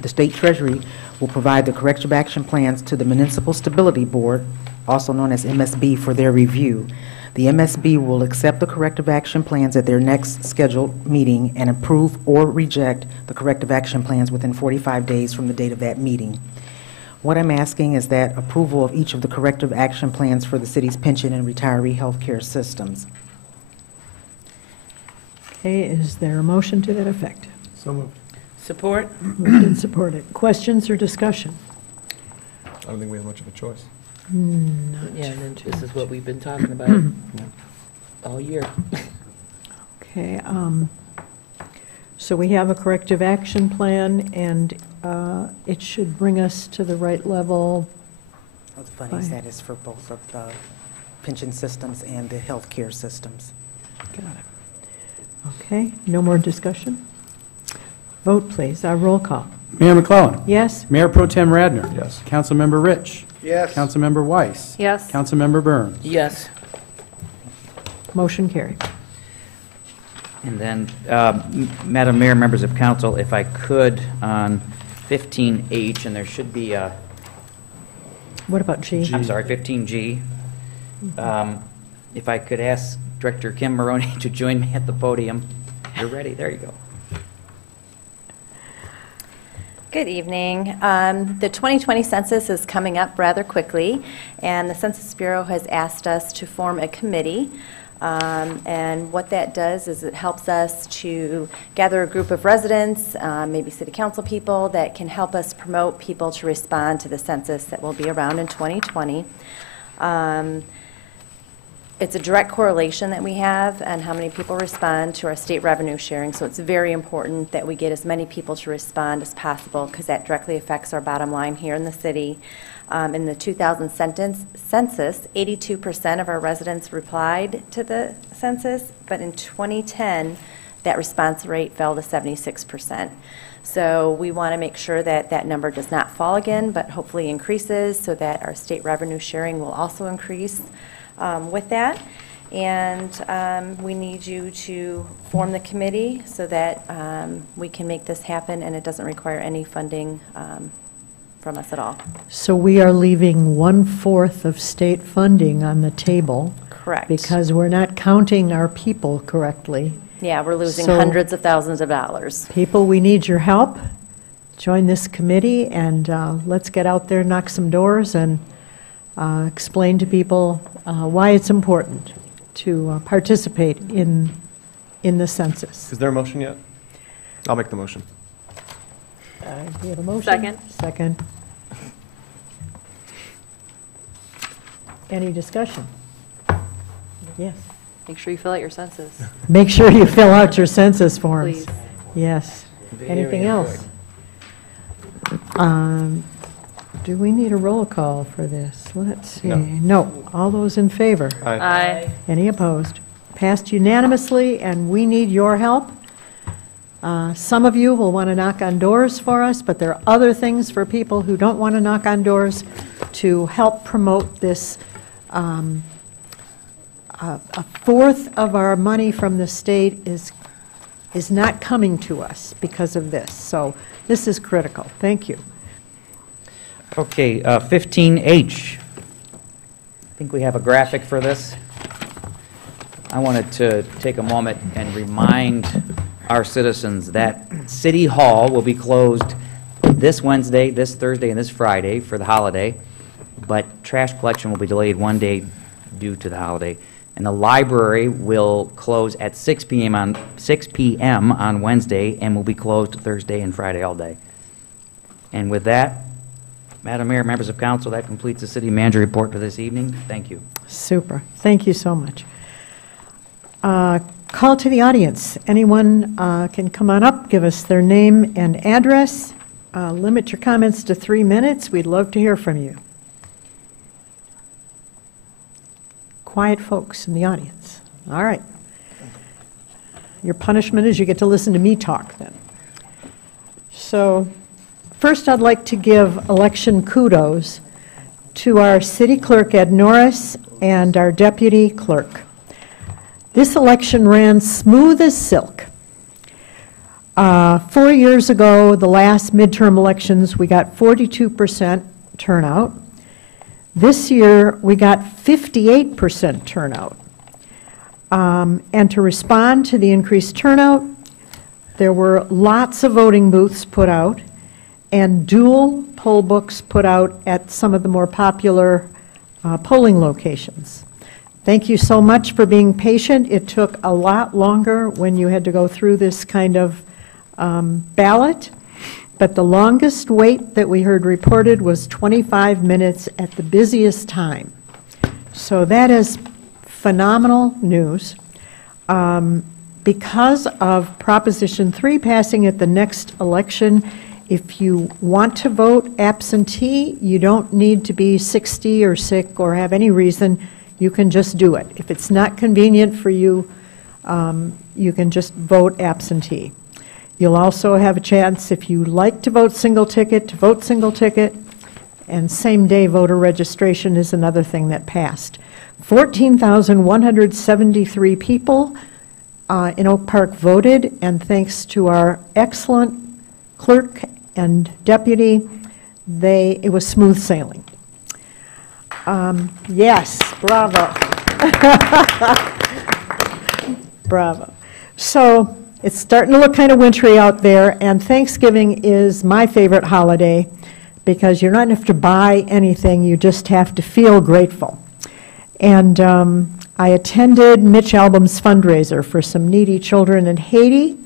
The state treasury will provide the corrective action plans to the Municipal Stability Board, also known as MSB, for their review. The MSB will accept the corrective action plans at their next scheduled meeting and approve or reject the corrective action plans within 45 days from the date of that meeting. What I'm asking is that approval of each of the corrective action plans for the city's pension and retiree healthcare systems. Okay, is there a motion to that effect? So moved. Support? Moved and supported. Questions or discussion? I don't think we have much of a choice. Yeah, and then this is what we've been talking about all year. Okay, so we have a corrective action plan, and it should bring us to the right level. Of the funding status for both of the pension systems and the healthcare systems. Got it. Okay, no more discussion? Vote, please. Our roll call. Mayor McClellan. Yes? Mayor Pro Tem Radner. Yes. Councilmember Rich. Yes. Councilmember Weiss. Yes. Councilmember Burns. Yes. Motion carried. And then, Madam Mayor, members of council, if I could, on 15H, and there should be a, What about G? I'm sorry, 15G. If I could ask Director Kim Maroney to join me at the podium. You're ready, there you go. Good evening. The 2020 census is coming up rather quickly, and the Census Bureau has asked us to form a committee. And what that does is it helps us to gather a group of residents, maybe city council people, that can help us promote people to respond to the census that will be around in 2020. It's a direct correlation that we have on how many people respond to our state revenue sharing, so it's very important that we get as many people to respond as possible because that directly affects our bottom line here in the city. In the 2000 census, 82% of our residents replied to the census, but in 2010, that response rate fell to 76%. So we want to make sure that that number does not fall again, but hopefully increases so that our state revenue sharing will also increase with that. And we need you to form the committee so that we can make this happen and it doesn't require any funding from us at all. So we are leaving 1/4 of state funding on the table. Correct. Because we're not counting our people correctly. Yeah, we're losing So- hundreds of thousands of dollars. People, we need your help. Join this committee and let's get out there, knock some doors, and explain to people why it's important to participate in the census. Is there a motion yet? I'll make the motion. Do you have a motion? Second. Second. Any discussion? Yes. Make sure you fill out your census. Make sure you fill out your census forms. Please. Yes. Very Anything else? Do we need a roll call for this? Let's see. No. All those in favor? Aye. Any opposed? Passed unanimously, and we need your help. Some of you will want to knock on doors for us, but there are other things for people who don't want to knock on doors to help promote this. A fourth of our money from the state is not coming to us because of this. So this is critical. Thank you. Okay, 15H. I think we have a graphic for this. I wanted to take a moment and remind our citizens that City Hall will be closed this Wednesday, this Thursday, and this Friday for the holiday, but trash collection will be delayed one day due to the holiday. And the library will close at 6 p.m. on Wednesday and will be closed Thursday and Friday all day. And with that, Madam Mayor, members of council, that completes the city manager report for this evening. Thank you. Super. Thank you so much. Call to the audience. Anyone can come on up, give us their name and address. Limit your comments to 3 minutes. We'd love to hear from you. Quiet folks in the audience. All right. Your punishment is you get to listen to me talk then. So first I'd like to give election kudos to our city clerk, Ed Norris, and our deputy clerk. This election ran smooth as silk. 4 years ago, the last midterm elections, we got 42% turnout. This year, we got 58% turnout. And to respond to the increased turnout, there were lots of voting booths put out and dual poll books put out at some of the more popular polling locations. Thank you so much for being patient. It took a lot longer when you had to go through this kind of ballot, but the longest wait that we heard reported was 25 minutes at the busiest time. So that is phenomenal news. Because of Proposition 3 passing at the next election, if you want to vote absentee, you don't need to be 60 or sick or have any reason. You can just do it. If it's not convenient for you, you can just vote absentee. You'll also have a chance, if you like to vote single ticket, to vote single ticket, and same-day voter registration is another thing that passed. 14,173 people in Oak Park voted, and thanks to our excellent clerk and deputy, it was smooth sailing. Yes, bravo. Bravo. So it's starting to look kind of wintry out there, and Thanksgiving is my favorite holiday because you don't have to buy anything, you just have to feel grateful. And I attended Mitch Albom's fundraiser for some needy children in Haiti,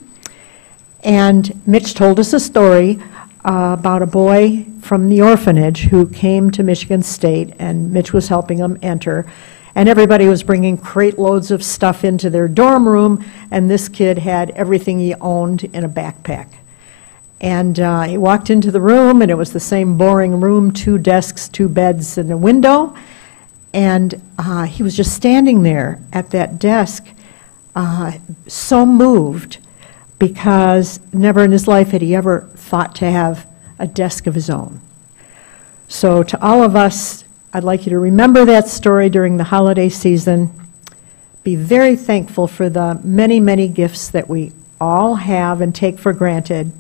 and Mitch told us a story about a boy from the orphanage who came to Michigan State, and Mitch was helping him enter. And everybody was bringing crate loads of stuff into their dorm room, and this kid had everything he owned in a backpack. And he walked into the room, and it was the same boring room, 2 desks, 2 beds, and a window. And he was just standing there at that desk, so moved, because never in his life had he ever thought to have a desk of his own. So to all of us, I'd like you to remember that story during the holiday season. Be very thankful for the many, many gifts that we all have and take for granted.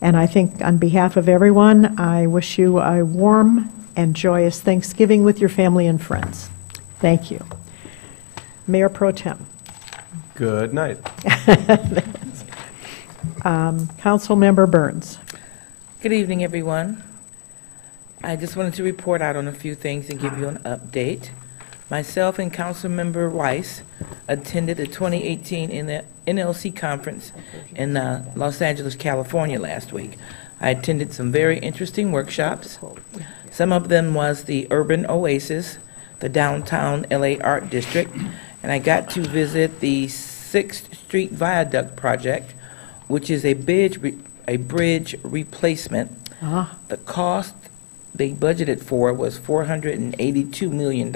And I think on behalf of everyone, I wish you a warm and joyous Thanksgiving with your family and friends. Thank you. Mayor Pro Tem. Good night. Councilmember Burns. Good evening, everyone. I just wanted to report out on a few things and give you an update. Myself and Councilmember Weiss attended the 2018 NLC conference in Los Angeles, California last week. I attended some very interesting workshops. Some of them was the Urban Oasis, the Downtown LA Art District, and I got to visit the 6th Street Viaduct project, which is a bridge replacement. The cost they budgeted for was $482 million,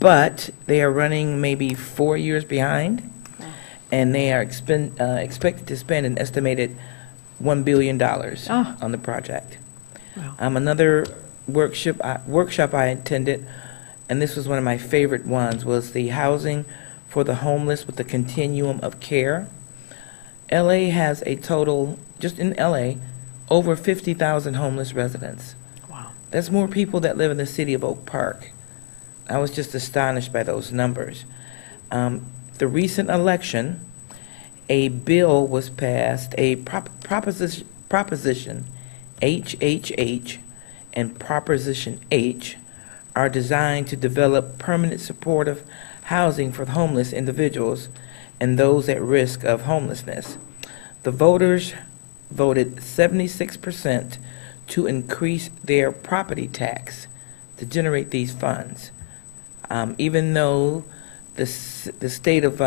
but they are running maybe 4 years behind, and they are expected to spend an estimated $1 billion on the project. Wow. Another workshop I attended, and this was one of my favorite ones, was the Housing for the Homeless with the Continuum of Care. LA has a total, just in LA, over 50,000 homeless residents. Wow. That's more people that live in the city of Oak Park. I was just astonished by those numbers. The recent election, a bill was passed, a proposition HHH and Proposition H are designed to develop permanent supportive housing for homeless individuals and those at risk of homelessness. The voters voted 76% to increase their property tax to generate these funds. Even though the city of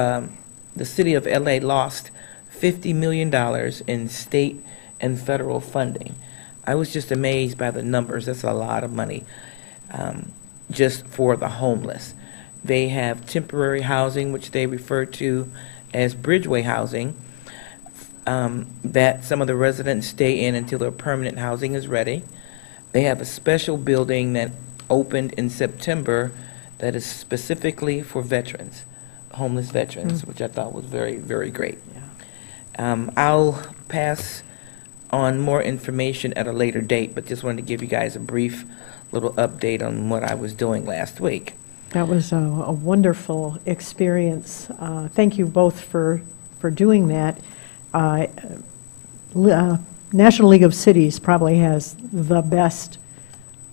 LA lost $50 million in state and federal funding. I was just amazed by the numbers. That's a lot of money just for the homeless. They have temporary housing, which they refer to as bridgeway housing, that some of the residents stay in until their permanent housing is ready. They have a special building that opened in September that is specifically for veterans, homeless veterans, which I thought was very, very great. I'll pass on more information at a later date, but just wanted to give you guys a brief little update on what I was doing last week. That was a wonderful experience. Thank you both for doing that. National League of Cities probably has the best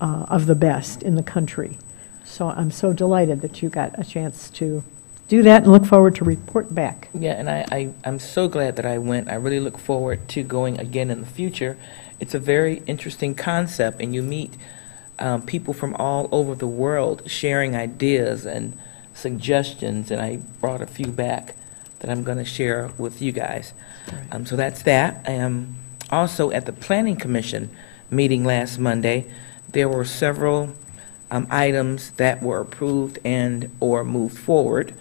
of the best in the country. So I'm so delighted that you got a chance to do that and look forward to report back. Yeah, and I'm so glad that I went. I really look forward to going again in the future. It's a very interesting concept, and you meet people from all over the world sharing ideas and suggestions, and I brought a few back that I'm going to share with you guys. So that's that. Also, at the Planning Commission meeting last Monday, there were several items that were approved and or moved forward.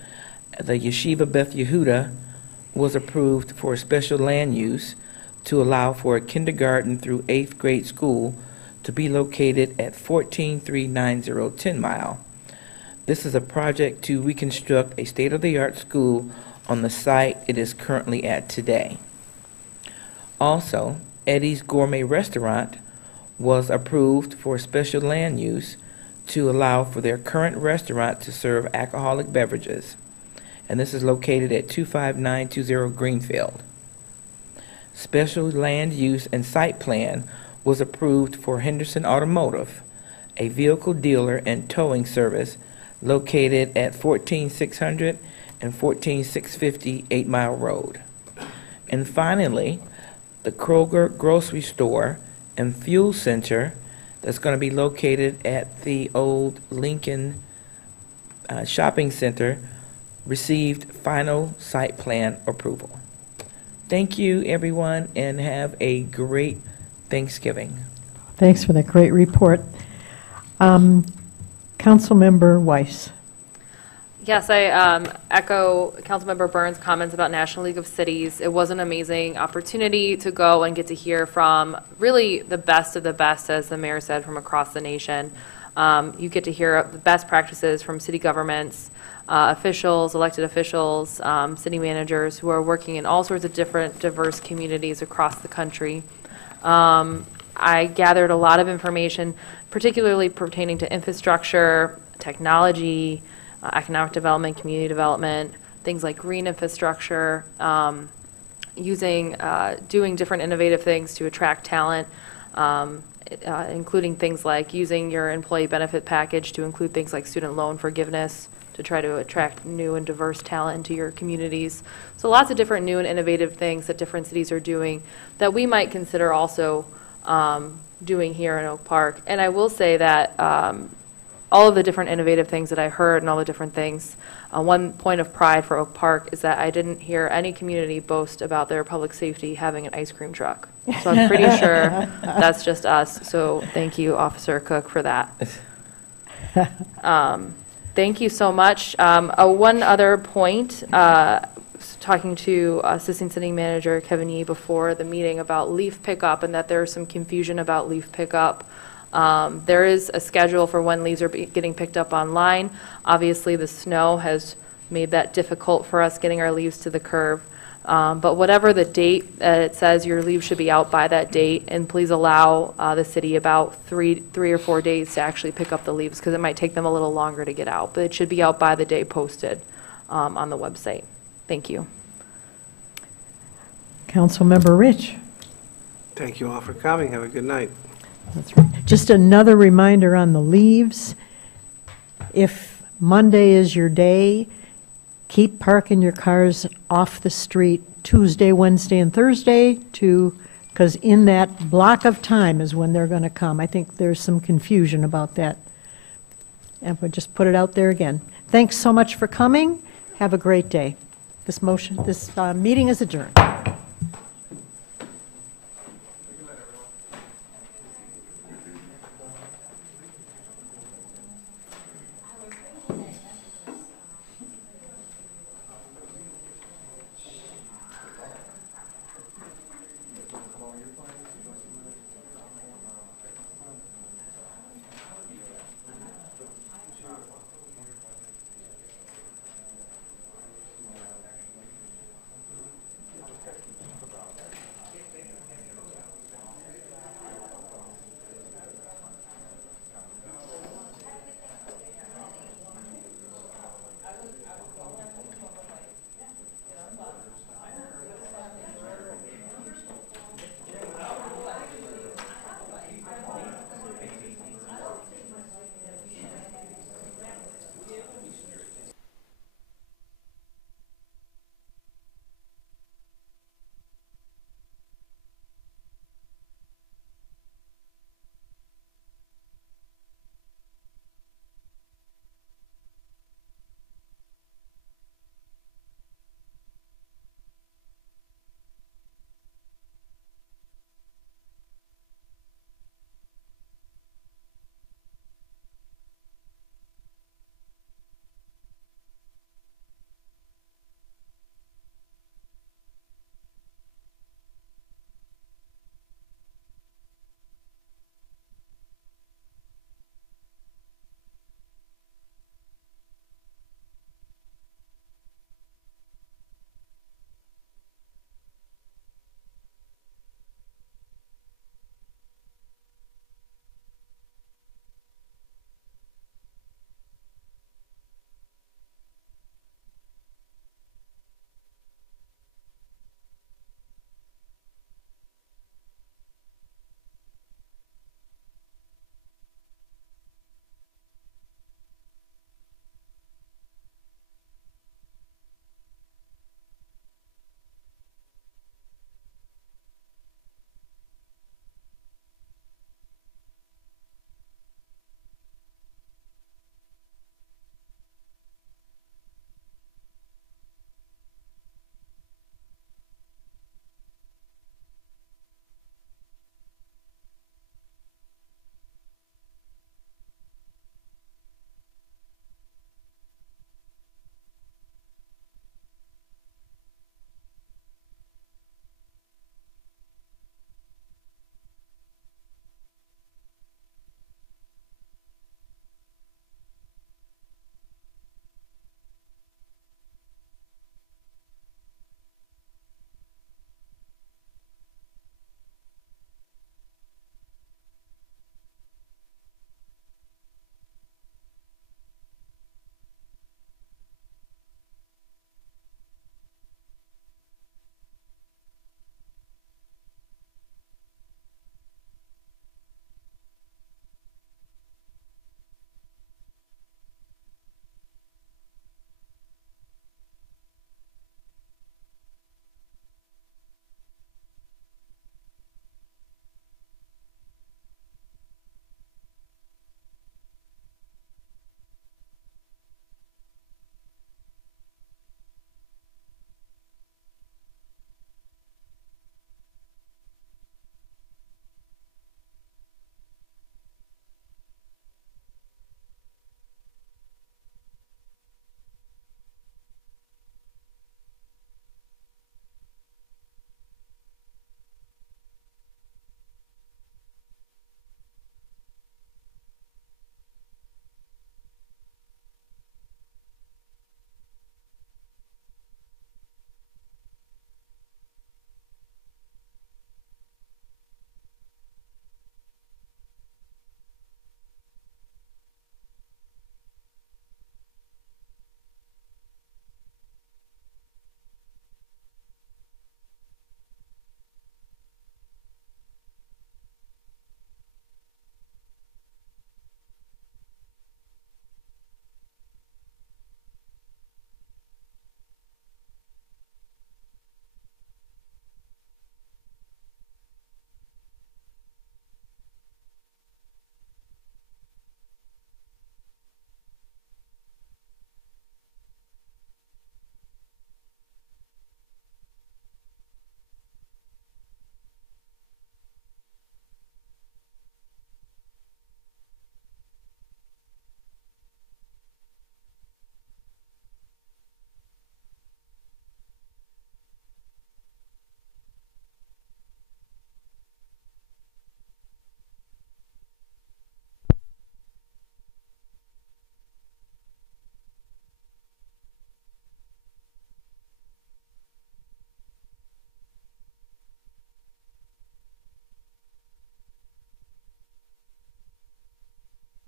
The Yeshiva Beth Yehuda was approved for special land use to allow for a kindergarten through 8th grade school to be located at 14390 10 Mile. This is a project to reconstruct a state-of-the-art school on the site it is currently at today. Also, Eddie's Gourmet Restaurant was approved for special land use to allow for their current restaurant to serve alcoholic beverages, and this is located at 25920 Greenfield. Special land use and site plan was approved for Henderson Automotive, a vehicle dealer and towing service located at 14600 and 14650 8 Mile Road. And finally, the Kroger Grocery Store and Fuel Center that's going to be located at the old Lincoln Shopping Center received final site plan approval. Thank you, everyone, and have a great Thanksgiving. Thanks for that great report. Councilmember Weiss. Yes, I echo Councilmember Burns' comments about National League of Cities. It was an amazing opportunity to go and get to hear from really the best of the best, as the mayor said, from across the nation. You get to hear the best practices from city governments, officials, elected officials, city managers who are working in all sorts of different diverse communities across the country. I gathered a lot of information, particularly pertaining to infrastructure, technology, economic development, community development, things like green infrastructure, doing different innovative things to attract talent, including things like using your employee benefit package to include things like student loan forgiveness to try to attract new and diverse talent into your communities. So lots of different new and innovative things that different cities are doing that we might consider also doing here in Oak Park. And I will say that all of the different innovative things that I heard and all the different things, one point of pride for Oak Park is that I didn't hear any community boast about their public safety having an ice cream truck. So I'm pretty sure that's just us. So thank you, Officer Cook, for that. Thank you so much. One other point, talking to Assistant City Manager Kevin Yee before the meeting about leaf pickup and that there's some confusion about leaf pickup. There is a schedule for when leaves are getting picked up online. Obviously, the snow has made that difficult for us getting our leaves to the curb. But whatever the date, it says your leaves should be out by that date, and please allow the city about three or 4 days to actually pick up the leaves, because it might take them a little longer to get out. But it should be out by the day posted on the website. Thank you. Councilmember Rich. Thank you all for coming. Have a good night. That's right. Just another reminder on the leaves. If Monday is your day, keep parking your cars off the street Tuesday, Wednesday, and Thursday because in that block of time is when they're going to come. I think there's some confusion about that. And we'll just put it out there again. Thanks so much for coming. Have a great day. This meeting is adjourned.